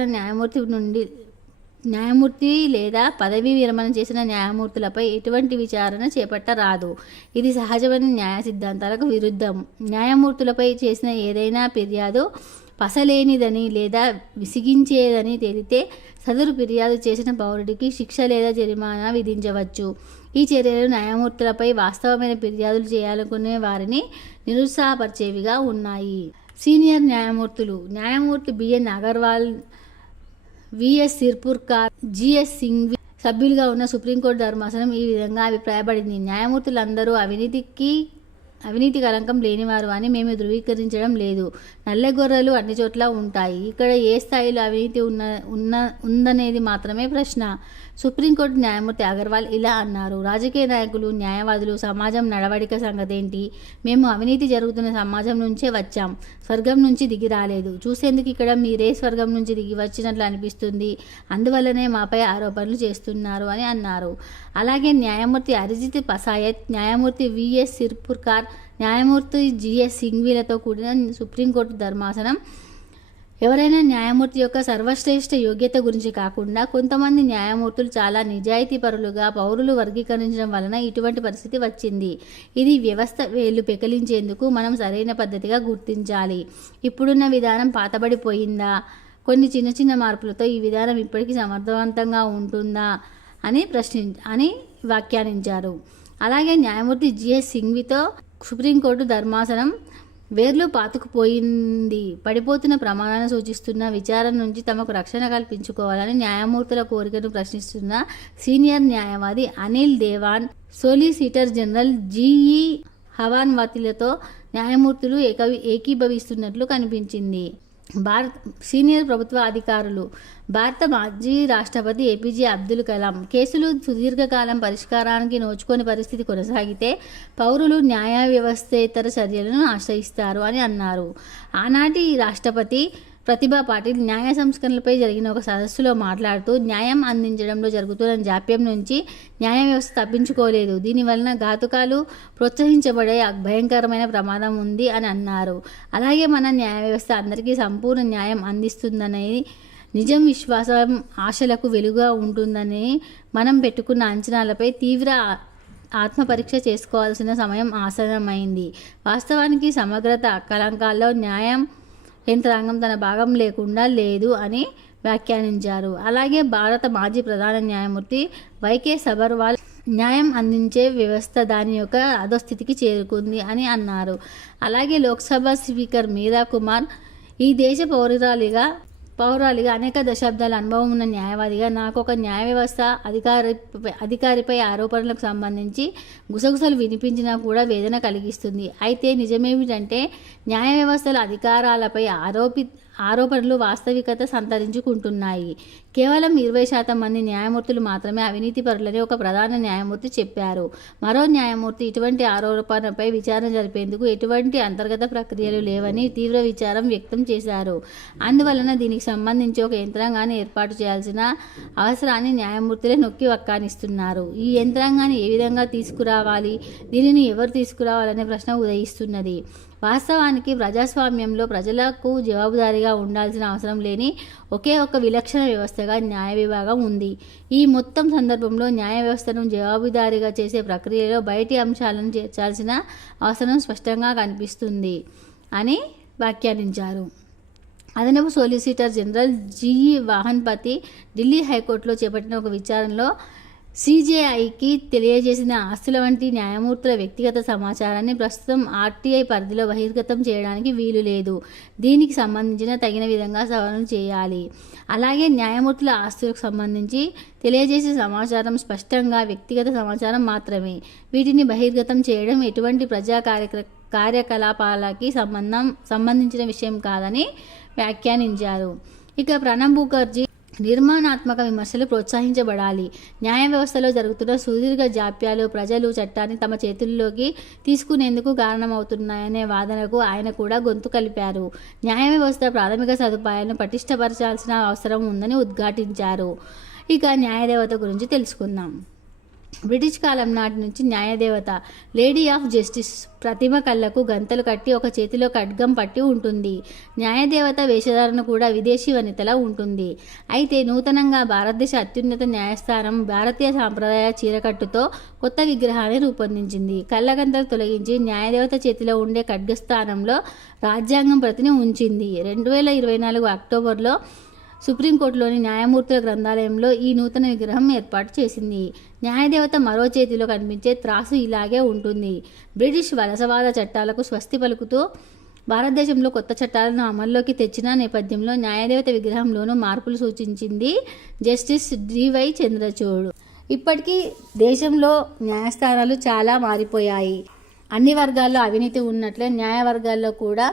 న్యాయమూర్తి లేదా పదవీ విరమణ చేసిన న్యాయమూర్తులపై ఎటువంటి విచారణ చేపట్టరాదు. ఇది సహజమైన న్యాయ సిద్ధాంతాలకు విరుద్ధం. న్యాయమూర్తులపై చేసిన ఏదైనా ఫిర్యాదు పసలేనిదని లేదా విసిగించేదని తేలితే సదరు ఫిర్యాదు చేసిన పౌరుడికి శిక్ష లేదా జరిమానా విధించవచ్చు. ఈ చర్యలు న్యాయమూర్తులపై వాస్తవమైన ఫిర్యాదులు చేయాలనుకునే వారిని నిరుత్సాహపరిచేవిగా ఉన్నాయి. సీనియర్ న్యాయమూర్తులు న్యాయమూర్తి BN Agarwal, VS Sirpurkar, GS Singhvi సభ్యులుగా ఉన్న సుప్రీంకోర్టు ధర్మాసనం ఈ విధంగా అభిప్రాయపడింది. న్యాయమూర్తులందరూ అవినీతి కలంకం లేనివారు అని మేము ధృవీకరించడం లేదు. నల్లగొర్రెలు అన్ని చోట్ల ఉంటాయి. ఇక్కడ ఏ స్థాయిలో అవినీతి ఉందనేది మాత్రమే ప్రశ్న. సుప్రీంకోర్టు న్యాయమూర్తి అగర్వాల్ ఇలా అన్నారు. రాజకీయ నాయకులు, న్యాయవాదులు, సమాజం నడవడిక సంగతేంటి? మేము అవినీతి జరుగుతున్న సమాజం నుంచే వచ్చాం, స్వర్గం నుంచి దిగి రాలేదు. చూసేందుకు ఇక్కడ మీరే స్వర్గం నుంచి దిగి వచ్చినట్లు అనిపిస్తుంది. అందువల్లనే మాపై ఆరోపణలు చేస్తున్నారు అని అన్నారు. అలాగే న్యాయమూర్తి అరిజిత్ పసాయత్, న్యాయమూర్తి విఎస్ సిర్పుర్కార్, న్యాయమూర్తి జిఎస్ సింఘ్వీలతో కూడిన సుప్రీంకోర్టు ధర్మాసనం ఎవరైనా న్యాయమూర్తి యొక్క సర్వశ్రేష్ఠ యోగ్యత గురించి కాకుండా కొంతమంది న్యాయమూర్తులు చాలా నిజాయితీపరులుగా పౌరులు వర్గీకరించడం వలన ఇటువంటి పరిస్థితి వచ్చింది. ఇది వ్యవస్థ వేళ్లు పెకిలించేందుకు మనం సరైన పద్ధతిగా గుర్తించాలి. ఇప్పుడున్న విధానం పాతబడిపోయిందా? కొన్ని చిన్న చిన్న మార్పులతో ఈ విధానం ఇప్పటికీ సమర్థవంతంగా ఉంటుందా అని వ్యాఖ్యానించారు. అలాగే న్యాయమూర్తి జిఎస్ సింఘ్వీతో సుప్రీంకోర్టు ధర్మాసనం వేర్లు పాతుకుపోయింది, పడిపోతున్న ప్రమాణాలను సూచిస్తున్న విచారణ నుంచి తమకు రక్షణ కల్పించుకోవాలని న్యాయమూర్తుల కోరికను ప్రశ్నిస్తున్న సీనియర్ న్యాయవాది అనిల్ దేవాన్, సోలిసిటర్ జనరల్ జిఈ హవాన్వాతిలతో న్యాయమూర్తులు ఏకీభవిస్తున్నట్లు కనిపించింది. సీనియర్ ప్రభుత్వ అధికారులు భారత మాజీ రాష్ట్రపతి ఏపీజే అబ్దుల్ కలాం కేసులు సుదీర్ఘకాలం పరిష్కారానికి నోచుకోని పరిస్థితి కొనసాగితే పౌరులు న్యాయ వ్యవస్థేతర చర్యలను ఆశ్రయిస్తారు అని అన్నారు. ఆనాటి రాష్ట్రపతి ప్రతిభా పాటిల్ న్యాయ సంస్కరణలపై జరిగిన ఒక సదస్సులో మాట్లాడుతూ న్యాయం అందించడంలో జరుగుతున్న జాప్యం నుంచి న్యాయ వ్యవస్థ తప్పించుకోలేదు, దీనివలన ఘాతుకాలు ప్రోత్సహించబడే భయంకరమైన ప్రమాదం ఉంది అని అన్నారు. అలాగే మన న్యాయ వ్యవస్థ అందరికీ సంపూర్ణ న్యాయం అందిస్తుందనే నిజం విశ్వాసం ఆశలకు వెలుగుగా ఉంటుందని మనం పెట్టుకున్న అంచనాలపై తీవ్ర ఆత్మపరీక్ష చేసుకోవాల్సిన సమయం ఆసన్నమైంది. వాస్తవానికి సమగ్రత కళంకాల్లో న్యాయం యంత్రాంగం తన భాగం లేకుండా లేదు అని వ్యాఖ్యానించారు. అలాగే భారత మాజీ ప్రధాన న్యాయమూర్తి వైకే సబర్వాల్ న్యాయం అందించే వ్యవస్థ దాని యొక్క అధోస్థితికి చేరుకుంది అని అన్నారు. అలాగే లోక్సభ స్పీకర్ మీరా కుమార్ ఈ దేశ పౌరాలిగా అనేక దశాబ్దాల అనుభవం ఉన్న న్యాయవాదిగా నాకు ఒక న్యాయ వ్యవస్థ అధికారిపై ఆరోపణలకు సంబంధించి గుసగుసలు వినిపించినా కూడా వేదన కలిగిస్తుంది. అయితే నిజమేమిటంటే న్యాయ వ్యవస్థల అధికారాలపై ఆరోపణలు వాస్తవికత సంతరించుకుంటున్నాయి. కేవలం 20% మంది న్యాయమూర్తులు మాత్రమే అవినీతి పరులని ఒక ప్రధాన న్యాయమూర్తి చెప్పారు. మరో న్యాయమూర్తి ఇటువంటి ఆరోపణపై విచారణ జరిపేందుకు ఎటువంటి అంతర్గత ప్రక్రియలు లేవని తీవ్ర విచారం వ్యక్తం చేశారు. అందువలన దీనికి సంబంధించి ఒక యంత్రాంగాన్ని ఏర్పాటు చేయాల్సిన అవసరాన్ని న్యాయమూర్తులే నొక్కి వక్కానిస్తున్నారు. ఈ యంత్రాంగాన్ని ఏ విధంగా తీసుకురావాలి, దీనిని ఎవరు తీసుకురావాలనే ప్రశ్న ఉదయిస్తున్నది. వాస్తవానికి ప్రజాస్వామ్యంలో ప్రజలకు జవాబుదారీగా ఉండాల్సిన అవసరం లేని ఒకే ఒక విలక్షణ వ్యవస్థగా న్యాయ విభాగం ఉంది. ఈ మొత్తం సందర్భంలో న్యాయ వ్యవస్థను జవాబుదారీగా చేసే ప్రక్రియలో బయటి అంశాలను చేర్చాల్సిన అవసరం స్పష్టంగా కనిపిస్తుంది అని వ్యాఖ్యానించారు. అదనపు సోలిసిటర్ జనరల్ జీఈ వాహన్పతి ఢిల్లీ హైకోర్టులో చేపట్టిన ఒక విచారణలో సిజేఐకి తెలియజేసిన ఆస్తుల వంటి న్యాయమూర్తుల వ్యక్తిగత సమాచారాన్ని ప్రస్తుతం ఆర్టీఐ పరిధిలో బహిర్గతం చేయడానికి వీలు లేదు. దీనికి సంబంధించిన తగిన విధంగా సవరణ చేయాలి. అలాగే న్యాయమూర్తుల ఆస్తులకు సంబంధించి తెలియజేసే సమాచారం స్పష్టంగా వ్యక్తిగత సమాచారం మాత్రమే. వీటిని బహిర్గతం చేయడం ఎటువంటి ప్రజా కార్యకలాపాలకి సంబంధించిన విషయం కాదని వ్యాఖ్యానించారు. ఇక ప్రణబ్ ముఖర్జీ నిర్మాణాత్మక విమర్శలు ప్రోత్సహించబడాలి. న్యాయ వ్యవస్థలో జరుగుతున్న సుదీర్ఘ జాప్యాలు ప్రజలు చట్టాన్ని తమ చేతుల్లోకి తీసుకునేందుకు కారణమవుతున్నాయనే వాదనకు ఆయన కూడా గొంతు కలిపారు. న్యాయ వ్యవస్థ ప్రాథమిక సదుపాయాలను పటిష్టపరచాల్సిన అవసరం ఉందని ఉద్ఘాటించారు. ఇక న్యాయదేవత గురించి తెలుసుకుందాం. బ్రిటిష్ కాలం నాటి నుంచి న్యాయదేవత లేడీ ఆఫ్ జస్టిస్ ప్రతిమ కళ్ళకు గంతలు కట్టి ఒక చేతిలో ఖడ్గం పట్టి ఉంటుంది. న్యాయదేవత వేషధారణ కూడా విదేశీ వనితలా ఉంటుంది. అయితే నూతనంగా భారతదేశ అత్యున్నత న్యాయస్థానం భారతీయ సాంప్రదాయ చీరకట్టుతో కొత్త విగ్రహాన్ని రూపొందించింది. కళ్ళగంతలు తొలగించి న్యాయదేవత చేతిలో ఉండే ఖడ్గస్థానంలో రాజ్యాంగం ప్రతిని ఉంచింది. 2024 అక్టోబర్లో సుప్రీంకోర్టులోని న్యాయమూర్తుల గ్రంథాలయంలో ఈ నూతన విగ్రహం ఏర్పాటు చేసింది. న్యాయదేవత మరో చేతిలో కనిపించే త్రాసు ఇలాగే ఉంటుంది. బ్రిటిష్ వలసవాద చట్టాలకు స్వస్తి పలుకుతూ భారతదేశంలో కొత్త చట్టాలను అమల్లోకి తెచ్చిన నేపథ్యంలో న్యాయదేవత విగ్రహంలోనూ మార్పులు సూచించింది జస్టిస్ డివై చంద్రచూడ్. ఇప్పటికీ దేశంలో న్యాయస్థానాలు చాలా మారిపోయాయి. అన్ని వర్గాల్లో అవినీతి ఉన్నట్లే న్యాయ వర్గాల్లో కూడా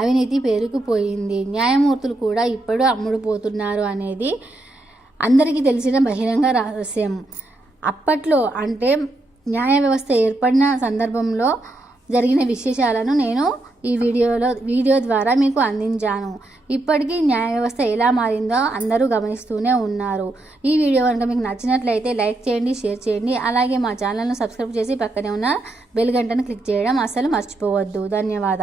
అవినీతి పెరిగిపోయింది. న్యాయమూర్తులు కూడా ఇప్పుడు అమ్ముడుపోతున్నారు అనేది అందరికీ తెలిసిన బహిరంగ రహస్యం. అప్పట్లో అంటే న్యాయ వ్యవస్థ ఏర్పడిన సందర్భంలో జరిగిన విశేషాలను నేను ఈ వీడియో ద్వారా మీకు అందించాను. ఇప్పటికీ న్యాయ వ్యవస్థ ఎలా మారిందో అందరూ గమనిస్తూనే ఉన్నారు. ఈ వీడియో కనుక మీకు నచ్చినట్లయితే లైక్ చేయండి, షేర్ చేయండి. అలాగే మా ఛానల్ను సబ్స్క్రైబ్ చేసి పక్కనే ఉన్న బెల్ గంటను క్లిక్ చేయడం అస్సలు మర్చిపోవద్దు. ధన్యవాదాలు.